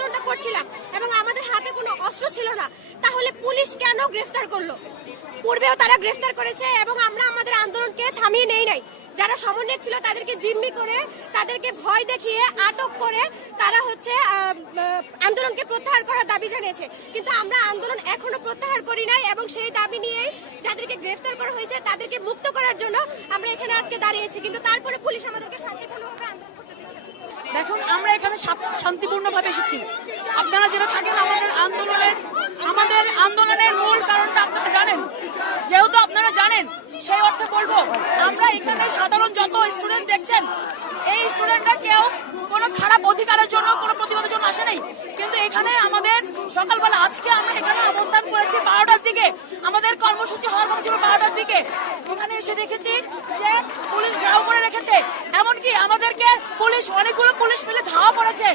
আন্দোলনটা করছিলাম এবং আমাদের হাতে কোনো অস্ত্র ছিল না, তাহলে পুলিশ কেন গ্রেফতার করলো? পূর্বেও তারা গ্রেফতার করেছে এবং আমরা আমাদের আন্দোলনকে থামিয়ে নেই নাই। যারা সমন্বয়ক ছিল তাদেরকে জিম্মি করে, তাদেরকে ভয় দেখিয়ে আটক করে তারা আন্দোলনকে প্রত্যাহার করার দাবি জানিয়েছে, কিন্তু আমরা আন্দোলন এখনো প্রত্যাহার করি নাই এবং সেই দাবি নিয়ে যাদেরকে গ্রেফতার করা হয়েছে তাদেরকে মুক্ত করার জন্য আমরা এখানে আজকে দাঁড়িয়েছি, কিন্তু তারপরে পুলিশ আমাদেরকে শান্তিপূর্ণভাবে আন্দোলন করতে দিচ্ছে না। দেখুন, আমরা এখানে শান্তিপূর্ণভাবে এসেছি। আপনারা যেটা থাকেন আমাদের আন্দোলনের মূল কারণটা আপনারা জানেন, যেহেতু আপনারা জানেন সেই অর্থে বলবো, আমরা এখানে সাধারণ যত স্টুডেন্ট দেখছেন, এই স্টুডেন্টরা কেউ কোনো খারাপ অধিকারের জন্য, কোনো প্রতিবাদের জন্য আসে নাই, কিন্তু এখানে আমাদের সকালবেলা আজকে আমরা এখানে অবস্থান করেছি 12টার দিকে, আমাদের কর্মসূচি হওয়ার কথা ছিল 12টার দিকে। এখানে এসে দেখেছি যে পুলিশ ঘেরাও করে রেখেছে, এমনকি আমাদেরকে অনেকগুলো পুলিশ মিলে ধাওয়া করেছে।